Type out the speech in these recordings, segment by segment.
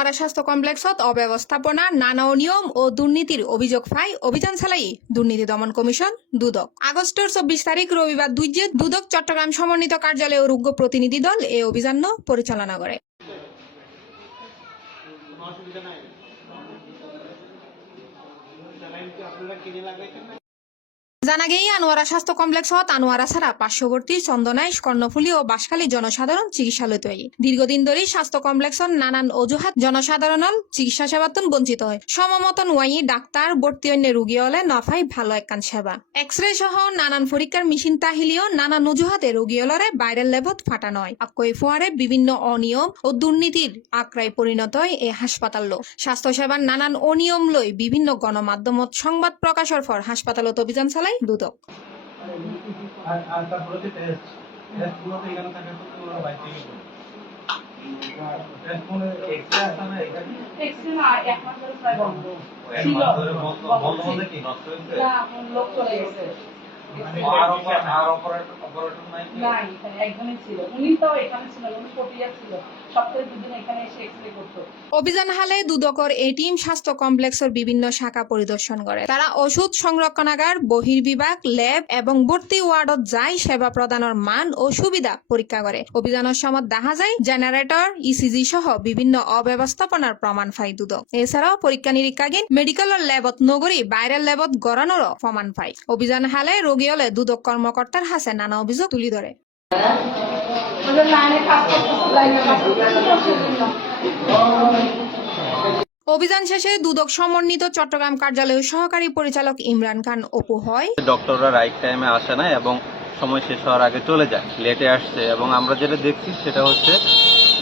আনোয়ারা স্বাস্থ্য কমপ্লেক্সত অব্যবস্থাপনা নানা অনিয়ম ও দুর্নীতির অভিযোগ পাই অভিযান চালাই দুর্নীতি দমন কমিশন দুদক। আগস্টের 24 তারিখ রবিবার দুদক চট্টগ্রাম সমন্বিত কার্যালয়ে রুগ্ন প্রতিনিধি দল এই অভিযান পরিচালনা করে। জানা গেই আনোয়ারা স্বাস্থ্য কমপ্লেক্সত আনোয়ারা ছাড়া পার্শ্ববর্তী চন্দনাইশ, কর্ণফুলী ও বাঁশখালী জনসাধারণ চিকিৎসালয় তৈরি। দীর্ঘদিন ধরে স্বাস্থ্য কমপ্লেক্সত নানান অজুহাত জনসাধারণ চিকিৎসা সেবাতন বঞ্চিত হয়। সমমতন ওয়াই ডাক্তার ভর্তি অন্য রোগী হলে নফাই ভালো একখান সেবা। এক্সরে সহ নানান পরীক্ষার মেশিন তাহিলিও নানান অজুহাতে রোগী হলরে বাইরের লেবত ফাটানো হয়। আকই ফোয়ারে বিভিন্ন অনিয়ম ও দুর্নীতির আক্রায় পরিণত হয় এই হাসপাতাল। স্বাস্থ্য সেবার নানান অনিয়ম লই বিভিন্ন গণমাধ্যমত সংবাদ প্রকাশের পর হাসপাতালত অভিযান চালায় দুদক। অভিযান হালে দুদকর এই টিম স্বাস্থ্য কমপ্লেক্সের বিভিন্ন শাখা পরিদর্শন করে। তারা ওষুধ সংরক্ষণাগার, বহির্বিভাগ, ল্যাব এবং ভর্তি ওয়ার্ডত যাই সেবা প্রদানের মান ও সুবিধা পরীক্ষা করে। অভিযানের সময় দেখা যায় জেনারেটর, ইসিজি সহ বিভিন্ন অব্যবস্থাপনার প্রমাণ পায় দুদক। এছাড়াও পরীক্ষা নিরীক্ষাগীন মেডিকেলের ল্যাবত নগরী বাইরের ল্যাবত গড়ানোরও প্রমাণ পায়। অভিযান হালে রোগী হলে দুদক কর্মকর্তার হাতে নানা অভিযোগ তুলি ধরে। অভিযান শেষে দুদক সমন্বিত চট্টগ্রাম কার্যালয়ের সহকারী পরিচালক ইমরান খান অপু হয়, ডক্টররা রাইট টাইমে আসে না এবং সময় শেষ হওয়ার আগে চলে যায়, লেটে আসছে। এবং আমরা যেটা দেখছি সেটা হচ্ছে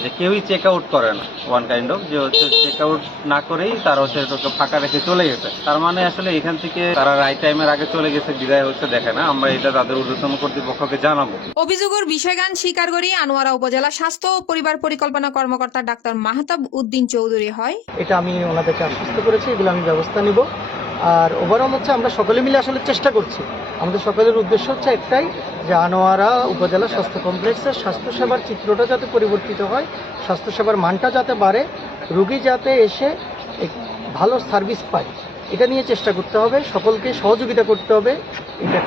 যে কেউই চেক আউট করে না, ওয়ান কাইন্ড অফ, যে হচ্ছে চেক আউট না করেই তারা হচ্ছে ফাঁকা রেখে চলে গেছে। তার মানে আসলে এখান থেকে তারা রাইট টাইমের আগে চলে গেছে বিদায় হচ্ছে দেখে না। আমরা এটা তাদের ঊর্ধ্বতন কর্তৃপক্ষকে জানাবো। অভিযোগের বিষয়গান স্বীকার করি আনোয়ারা উপজেলা স্বাস্থ্য ও পরিবার পরিকল্পনা কর্মকর্তা ডাক্তার মাহতাব উদ্দিন চৌধুরী হয়, এটা আমি ওনাদেরকে আশ্বস্ত করেছি, এগুলো আমি ব্যবস্থা নিব। আর ওভারঅল হচ্ছে আমরা সকলে মিলে আসলে চেষ্টা করছি। আমাদের সকলের উদ্দেশ্য হচ্ছে একটাই, যে আনোয়ারা উপজেলা স্বাস্থ্য কমপ্লেক্সের স্বাস্থ্যসেবার চিত্রটা যাতে পরিবর্তিত হয়, স্বাস্থ্যসেবার মানটা যাতে বাড়ে, রোগী যাতে এসে ভালো সার্ভিস পায়, এটা নিয়ে চেষ্টা করতে হবে, সকলকে সহযোগিতা করতে হবে। এটা